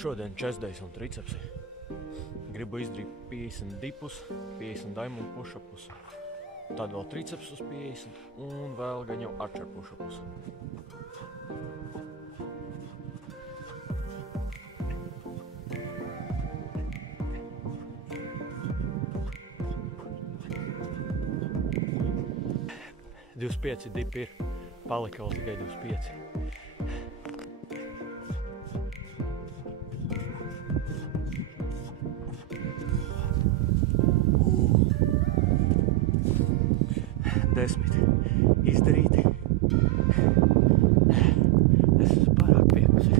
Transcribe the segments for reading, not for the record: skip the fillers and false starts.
Šodien chestdays un tricepsi. Gribu izdarīt 50 dipus, 50 diamond push-upus, tad vēl tricepsus 50 un vēl gan jau archer push-upus. Divs 5 dipi ir, palika vēl tikai 25. Desmit izdarīti. Es esmu pārāk piekusi.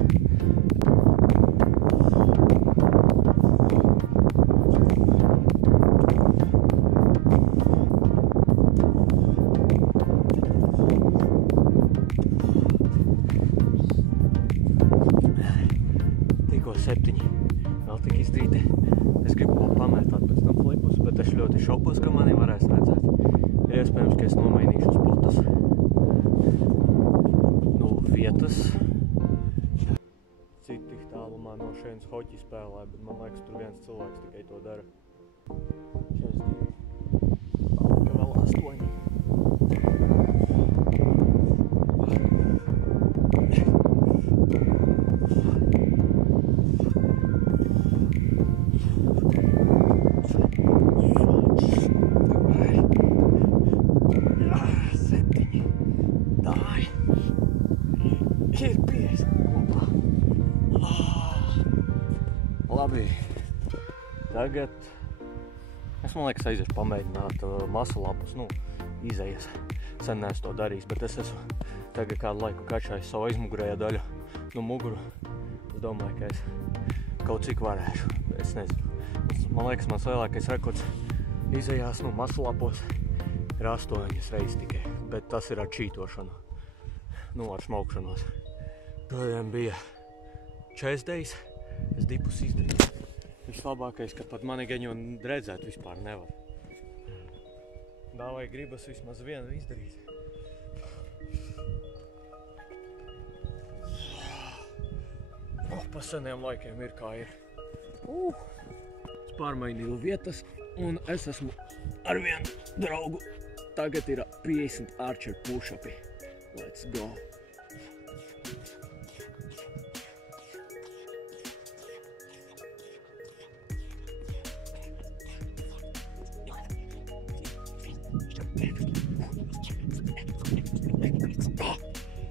Tikko 7. Vēl tik izdarīti. Es gribu vēl pamētāt pēc tam flipus, bet es ļoti šaubos, ka mani varēs redzēt. Ir iespējams, ka es nomainīšu uz botas. Nu, vietas. Cik tik tālumā no šeit hoķi spēlē, bet man liekas, tur viens cilvēks tikai to dara. 42. Palika vēl 8. Ir 50 kopā. Labi. Tagad es, man liekas, aiziešu pamēģināt masalapus, izejas. Sen neesmu to darījis, bet es esmu tagad kādu laiku kačājis savu aizmugurējo daļu no muguru. Es domāju, ka es kaut cik varēšu. Es nezinu. Man liekas, mans lielākais rekords izejās masalapos ir 8 reizes tikai, bet tas ir ar čītošanu. Ar smaukšanos. Tādien bija chest days, es dipus izdarīju. Vislabākais, ka pat mani gan jau redzēt vispār nevar. Dāvai gribas vismaz vienu izdarīt. Pa seniem laikiem ir kā ir. Es pārmainīju vietas un es esmu ar vienu draugu. Tagad ir 50 archer push-upi. Let's go!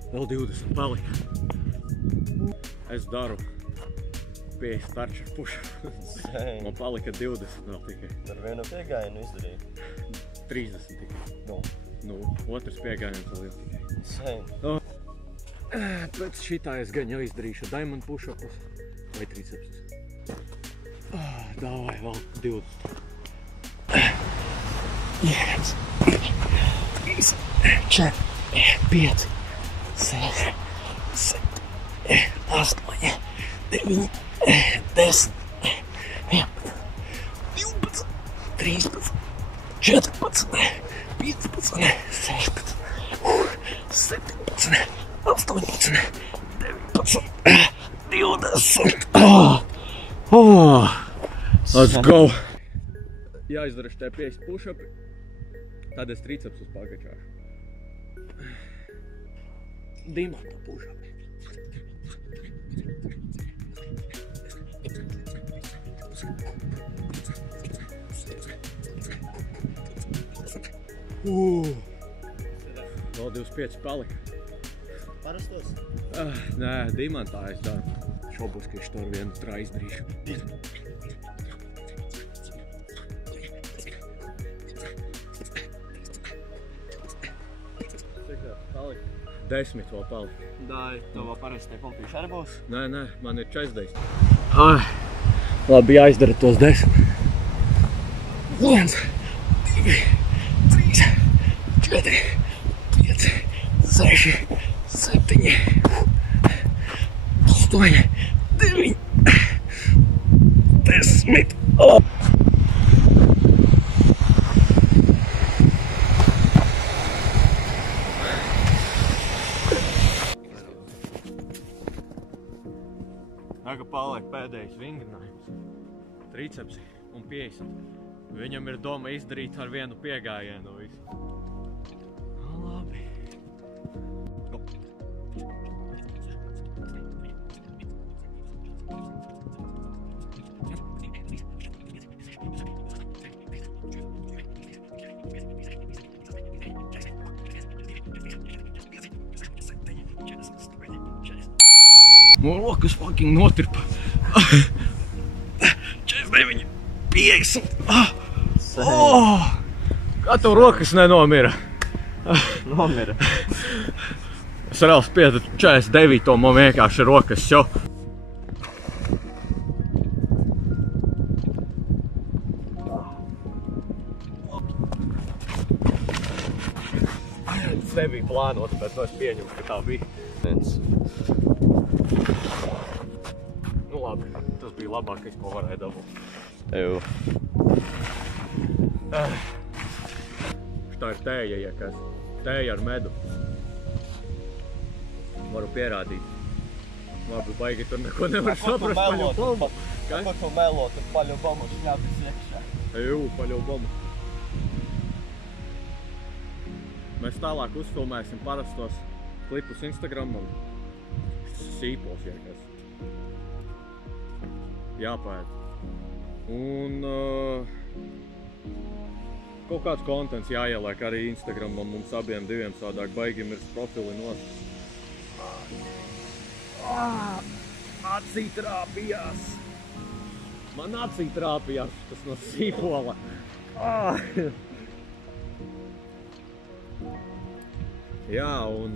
Vēl 20 palika. Es daru 50 archer push-ups. Man palika 20 vēl tikai. Ar vienu piegājienu izdarīt? 30 tikai. Otrs piegājiens vēl tikai. Sen. Pēc šitā es gan jau izdarīšu diamond push-upus vai tricepsus. Dāvai vēl 20. 1, 3, 4, 5, 6, 7, 8, 9, 10, 11, 12, 13, 14, 15, 16, 17, 18, 19, 20. Let's go! Jāizdara šitie 50 push-upi, tad es tricepsus pakačāšu. Dimanta push-upi. Vēl 25 palika. Parastos? Nē, dimantā es daru. Šaubos, ka es to ar vienu trā izdarīšu. Cik tā palika? 10 vēl palika. Dāj, tev vēl parasti tie kompīši arī būs? Nē, man ir chest days. Labi, jāizdara tos 10. 1, 2, 3, 4, 5, 6, 7, 8, 9, 10. Tagad paliek pēdējais vingrinājums. Tricepsi un 50. Viņam ir doma izdarīt ar vienu piegājienu visu. Labi. Man rokas fucking notirpa. 49, 50. Kā tev rokas nenomira? Nomira. Es reāli spiedu 49, man vienkārši rokas jau. Tas nebija plānots, bet es pieņemu, ka tā bija. Nu labi, tas bija labākais, ko varēja dabūt. Eju. Tā ir tēja, ja kas. Tēja ar medu. Varu pierādīt. Labi, baigi tur neko nevar saprast paļu-bomu. Ko tu melo, tad paļu-bomu šņāpis iekšā. Jū, paļu-bomu. Mēs tālāk uzfilmēsim parastos klipus Instagramam. Sīpols, ja kas. Jāpēd. Un kaut kāds kontents jāieliek arī Instagramam mums abiem diviem, sādāk baigi mirs profili nost. Acī trāpījās. Man acī trāpījās tas no sīpola. Jā, un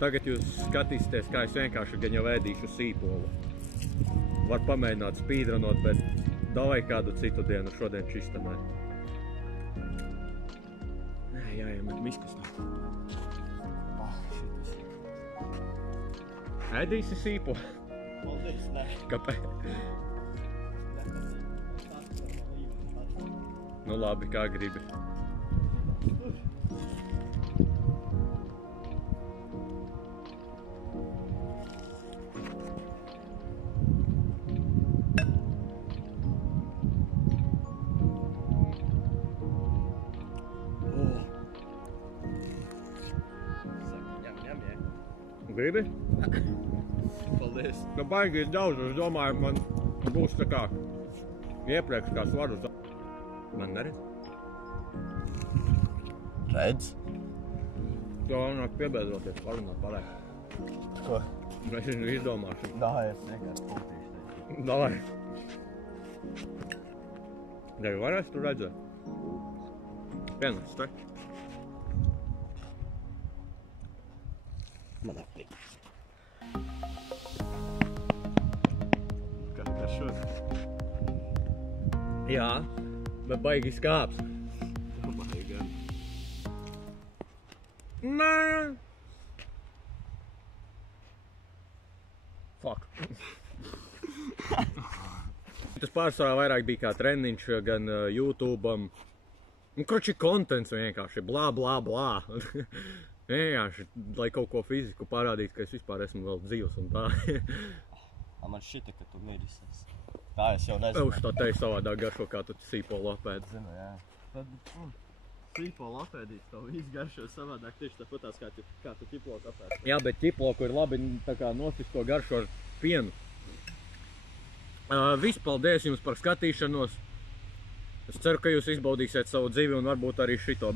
tagad jūs skatīsieties, kā es vienkārši gan jau ēdīšu sīpolu. Var pamēģināt speedrunot, bet davai kādu citu dienu šodien čistamē. Nē, jāiemet miskastā. Ēdīsi sīpolu? Paldies, nē. Kāpēc? Nu labi, kā gribi. Gribi? Paldies. Nu baigi ir daudz, es domāju, man būs tā kā iepriekš kā svaru. Man neredz? Redz? To nāk piebēdzoties, parunāt parēt. Ko? Es viņu izdomāšu. Dāj, es vienkārši punktīšu. Davai. Tevi varēs tu redzēt? Pienes, te? Man aptīk. Kā šodien? Jā, bet baigi skāps. Baigi. Nē! Fuck. Tas pārsvarā vairāk bija kā treniņš gan YouTube'am. Nu, kroči kontents vienkārši, blā, blā, blā. Vienkārši, lai kaut ko fiziku parādītu, ka es vispār esmu vēl dzīvs un tā. Man šķita, ka tu miris esi. Tā es jau nezinu. Euš tā tevi savādāk garšo, kā tu sīpolu apēdi. Zinu, jā. Tad sīpolu apēdīt, tev izgaršo savādāk tieši tāpatās, kā tu ķiploku apēdi. Jā, bet ķiploku ir labi tā kā nosist to garšo ar pienu. Viss paldies jums par skatīšanos. Es ceru, ka jūs izbaudīsiet savu dzīvi un varbūt arī šito.